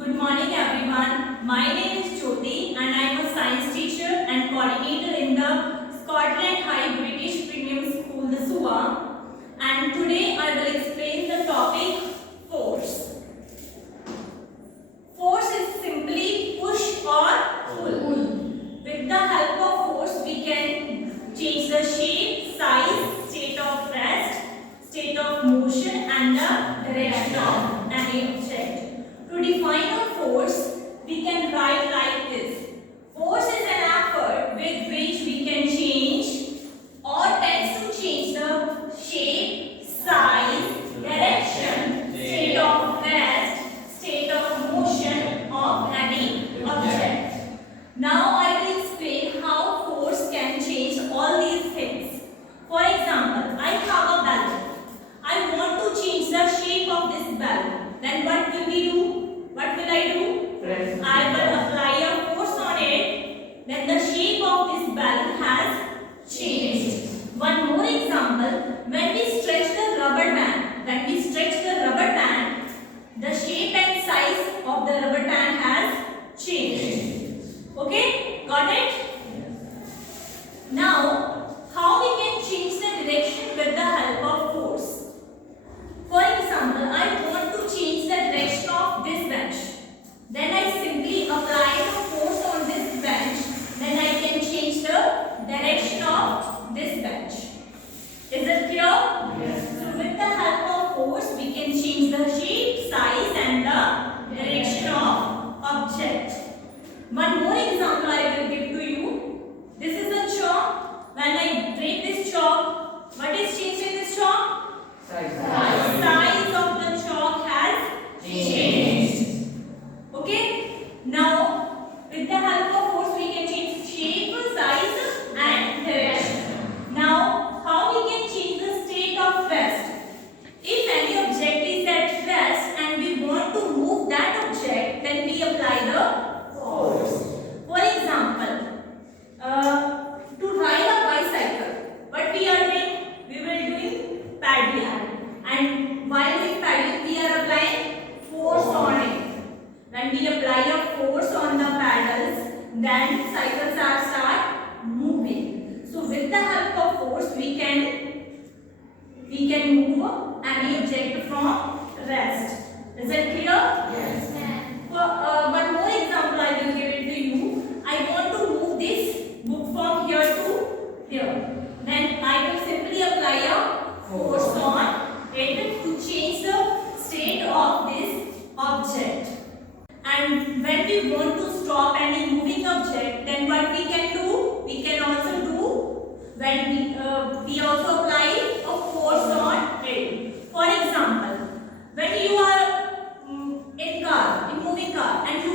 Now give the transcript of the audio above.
Good morning everyone. My name is Jyoti and I am a science teacher and coordinator in the Scotland High British Premium School, the SUA. And today I will explain the topic force. Force is simply push or pull. With the help of force we can change the shape, size, state of rest, state of motion and the direction of any object. To define a force, we can write like this. Force is an effort with which we can change or tends to change the shape, size, direction, state of rest, state of motion of any object. Now I will explain how force can change all these things. For example, I have a balloon. I want to change the shape of this balloon. Then what will we do? What will I do? Press. I will apply a force on it. Then the shape of this balloon has changed. One more example. When we stretch the rubber band, the shape and size of the rubber band has changed. Okay? Got it? Now, how we can change the direction with the help of force? For example, I want to change the direction of this bench. Then I simply apply the force on this bench. Then I can change the direction of this bench. Is it clear? Yes. So with the help of force, we can change the shape, size and the direction of object. One more example I will give to you. This is a chalk. When I break this chalk, what is changed in this chalk? Size of the chalk has changed. Okay? Now, with the help of force, we can change shape, size, and direction. Now, how we can change the state of rest? If any object is at rest and we want to move that object, then we apply the force. For example, to ride a bicycle, what we are doing? We will doing paddling. And while we paddle, we are applying force on it. When we apply a force on the paddles, then cycles are start moving. So with the help of force, we can move any object from rest. Is it clear? Yes. One more example I will give it to you. I want to move this book from here to here. Then I will simply apply a force on it to change the state of this object. And when we want to stop any moving object, then what we can do? We can also do when we also apply a force on it. For example, when you are in moving car, and you